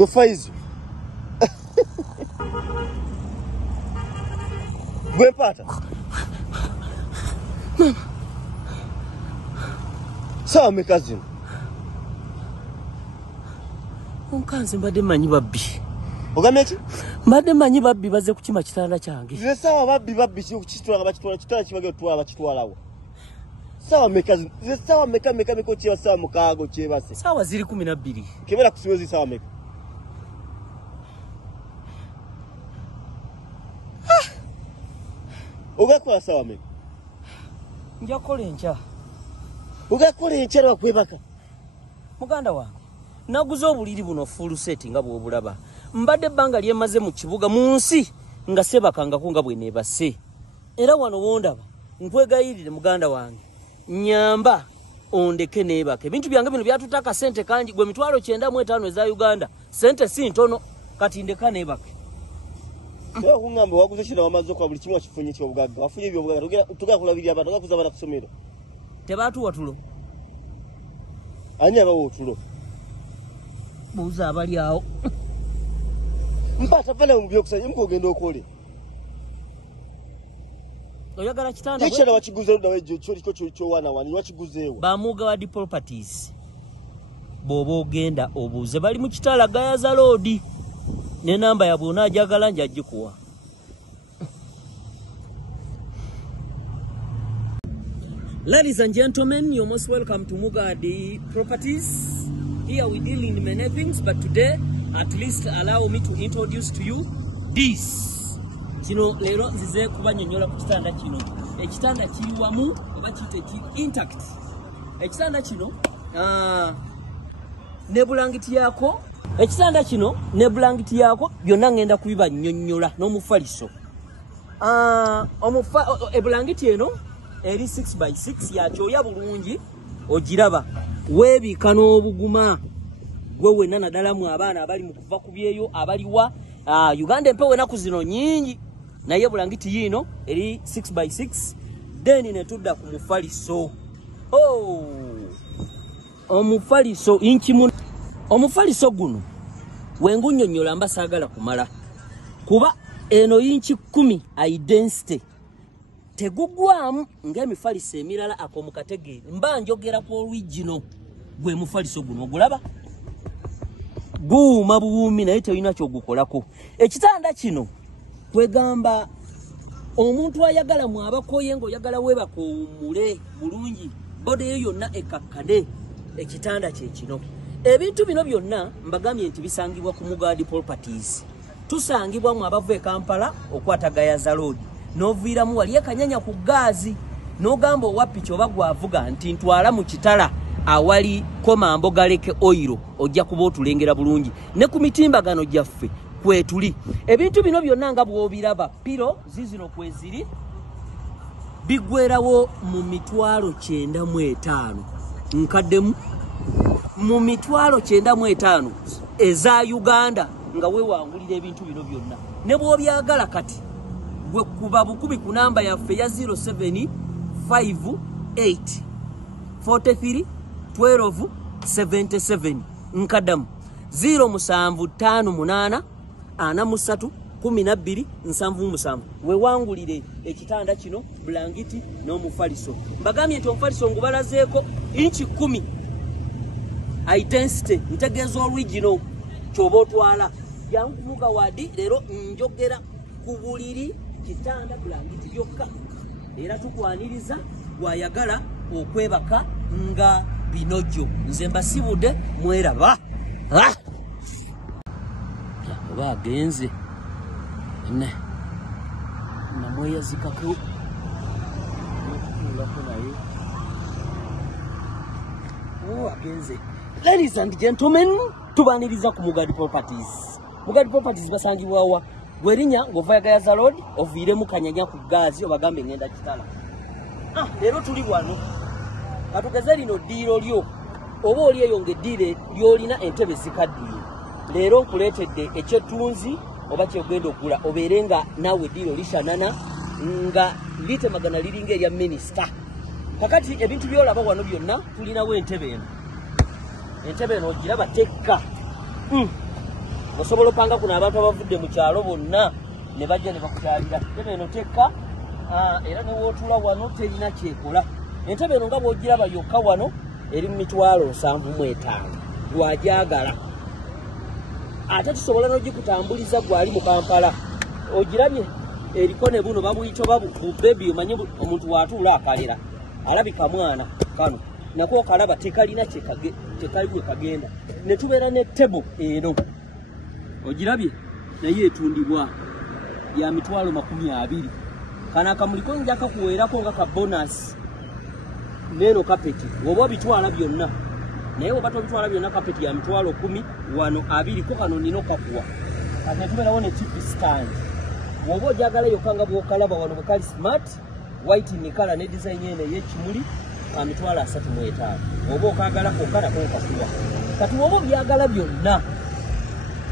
Go Faizu. Gwempata. Sawa mekazini. Onkanze mbadde manyi babbi. Ogameki? Mbadde manyi babbi baze kukima kitanda kyange. Ze sawa babbi kitwala bakitwala kitala kibage twala kitwalawo. Sawa mekazini. Ze sawa meka ochiba sawa mukago chebase. Sawa ziri 12. Kebera kusiwezi sawa meka. Ugakola sawa meka. Njakola encha. Ugakola encha lwa kwebaka. Muganda wange. Naguze obuliri buno full set nga bw'obulaba. Mbadde banga lyemaze mu kibuga mu nsi nga sebakangako nga bwe nebase. Era wano wondaba nkwegayirire muganda wange. Nyamba ondeke nebake. Ebintu byange bino byatutaka sente kanji gwe 9,500 eza Uganda. Sente si ntono kati ndeka nebake. Leo kungambe waguze shira wamazo kwa buli kimwa kifunye kyo bugaga. Wafunye ebyo bugaga. Tuga kulabiri abantu gakuza bana kusomero. Tebatu watulo. Anya bawo tulo. Buza abali awo. Mpata pale mu byokusanya mukogenda okole. Oyagala kitanda. Yichana wakiguze ruda wejo cyo wana wani wakiguzeewo. Bamuga wa properties. Bobo genda obuze bali mu kitala gaya za lodi. Ne namba ya bwona ajagala njagikuwa. Ladies and gentlemen, you're most welcome to Mugadi Properties. Here we deal in many things, but today, at least allow me to introduce to you this. Kino lero nzize kubanyonyola ku kitanda kino. Ekitanda kiri wamu oba kiteki intact. Ekitanda kino ne bulangiti yako. Ekitanda kino ne bulangiti yako byonna ngenda kubibanyonyola n'omufaliso. Ebulangiti eno eri 6x6 yakyoya bulungi ogiraba weebika n'obuguma gwe wenna naddala mu abaana abali mu kuva ku byeyo abaliwa Uganda empewo enaku zino nyingi naye bulangiti yino eri 6x6 then netudda ku mufaliso. Omufaliso inchimu omufaliso guno wengunyonyola mbasaagala kumala kuba eno inchi 10 identity tegugwamu ng'emifaliso emirala akomukategeere mba njogera ku original gwe mufaliso guno ogulaba guuma buwumi naye teyina kyogukolako. Ekitanda kino kwegamba omuntu ayagala mu abakoye ng'oyagala webakuwumule bulungi bode yo yonna ekakkane ekitanda kye kino. Ebintu bino byonna mbagambye nti bisangibwa ku Mugadi Properties. Tusangibwa mu abava e Kampala okwatagaya za road. Noviiramu wali ekanyanya ku gaazi n'ogamba owappi kyoba gwavuga nti ntwala mu kitala awali Komambo Galeke oil ojja kuba otulengera bulungi ne ku mitimbagano gyaffe kwetuli. Ebintu bino byonna nga bw'obiraba piro zizino kweziri bigwerawo mu 95,000 nkaddemu mu 95,000 eza Uganda nga wewangulira ebintu bino byonna ne bw'obyagala kati gwe kuba bukubi ku namba yaffe ya 0758 43 12 77 nkadamu 0758 43 12 77 wewangulire ekitanda kino bulangiti n'omufaliso. Mbagambye nti omufaliso ngubalazeeko inchi 10 identity ntegeeza original kyoba otwala yankumuga wadi lero njogera ku buliri kitanda bulangiti byokka era tukwaniriza gwayagala okwebaka nga binojo. Nze mbasibudde mweraba. Oba agenze namweyazikako naye agenze. Ladies and gentlemen, tubaniriza ku Mugadi Properties. Mugadi Properties basangibwawa gwerinya ngova ya Gayaza Road oviiremu Kanyanya ku gazi obagambe ngenda kitala. Leero tuli wano katugeze lino ddiiro lyo oba oli eyonge ddiire lyolina entebe zikaddiye. Leero nkuleetedde ekyettunzi oba kyogenda okugula obeere nga naawe ddiiro lishanana nga litemagana liringa erya minisita. Kakati ebintu byolaba wano byonna tulinawo entebe eno. Entebe eno ogiraba tekka. Osobola opanga kuno abantu abavudde mu kyalo bonna ne bajja ne bakukyalira. Entebe eno tekka era ne wootuula wano terina kyekola. Entebe eno nga bw'ogiraba yokka wano eri mu mitwalo 75 gw'agyagala. Ate tusobola n'ogikutambuliza gwali mu Kampala. Ogirabye eriko ne buno babuyita bubebi omanye omuntu watuula akalera. Alabika mwana kano nako kalaba tekalina tekaliwe kagenda. Ne tubeera ne table eno. Ogirabye naye etundibwa ya mitwalo 20. Kana akamuliko njaka kuweerako nga ka bonus. Neno kapeti woba bitwala byonna. Naye woba tobitwala byonna kapeti ya mitwalo 10 wano 2 ko kano nino kakuwa. Kati tubeerawo ne TV stand. Woba ojagala yokanga bwokalaba wano bukali smart white in color ne design ene y'ekimuli mitwalo 35. Woba okagala kokala ko kakuwa. Kati woba byagala byonna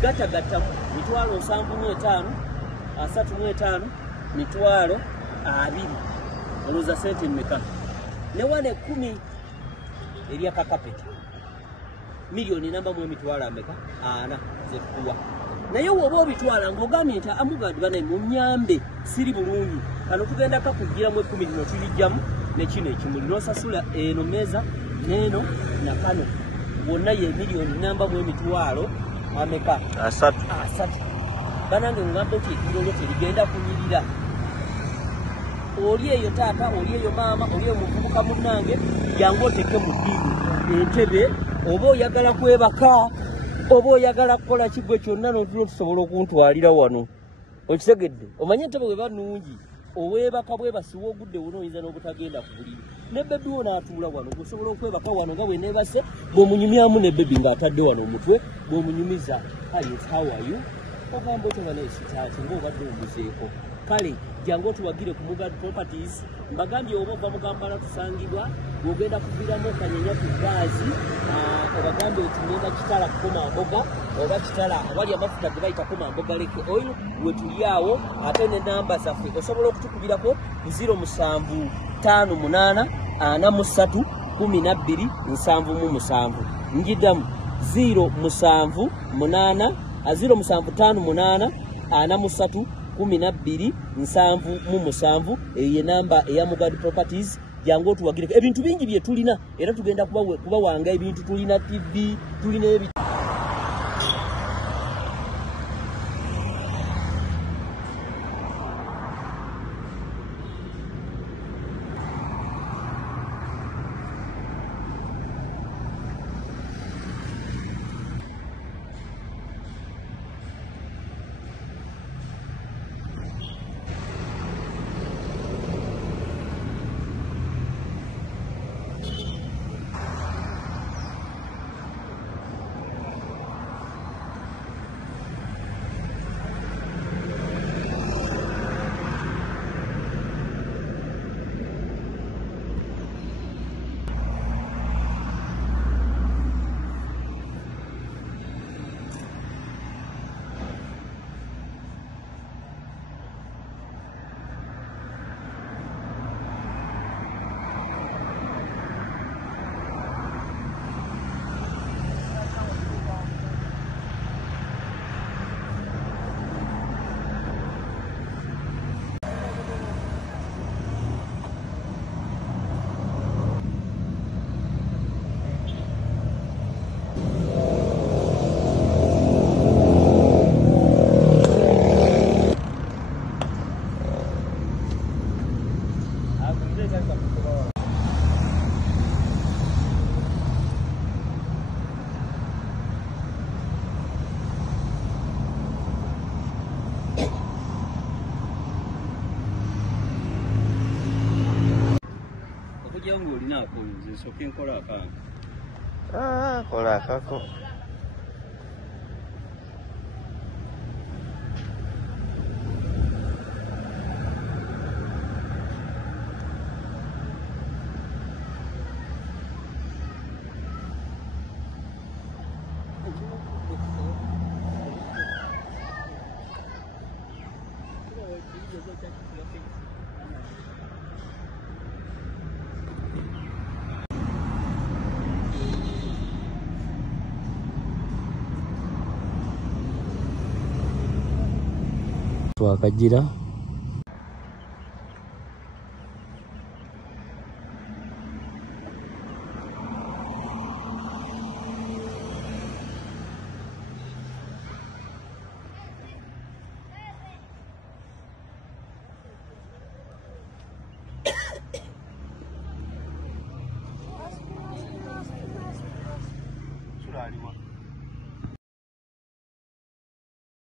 gata mitwalo 75 35 mitwalo 2 oluza sente mmeka ne wane 10 eriya kakapeti milioni namba mu mitwalo ameka ana zekuwa. Naye woba obitwala ng'ogambye nti Amugadi bane munyambe siri bulungi kano tugenda kakugira mu 10 lino tulijjamu ne kino ekimuli n'osasula eno meza n'eno na kano wonna ye milioni namba mu mitwalo ameka asatu. Banange ngamba oti ekiro lyo terigenda kunyirira. Oli eyo taata, oli eyo maama, oli eyo muvubuka munnange jangu oteke mu ddiiro entebe oba oyagala kwebaka oba oyagala kukola kigwe kyonna n'otulo tusobola okuntwalira wano. Okitegedde omanye entebe bweba nnungi oweebaka bwebasiwa ogudde wona oyinza n'obutagenda ku buliri. Ne bebi wona atuula wano osobola okwebaka wano nga bweneebase bw'omunyumyamu ne bebi ng'atadde wano omutwe bw'omunyumiza. How are you? Ogamba otoba n'ekitaati ng'obadde omuzeeko. Kale jangu otuwagire ku Mugadi Properties. Mbagambye oba ova mu Kampala tusangibwa bw'ogenda kuviiramu Kanyanya ku gazi obagambe oti ngenda kitala kukoma mboga oba kitala awali amafuta ge bayita koma mboga leke oil wetuli awo. Ate ne namba zaffe osobola okutukubirako ku 0758 43 12 njiddamu 0758 0758 43 12 eyo namba eya Mugadi Properties. Jangu otuwagire ebintu bingi bye tulina era tugenda kubawanga ebintu tulina TV tulina Ojja ng'olinaako nze nsooke nkola akange. Kola akako. Twakagira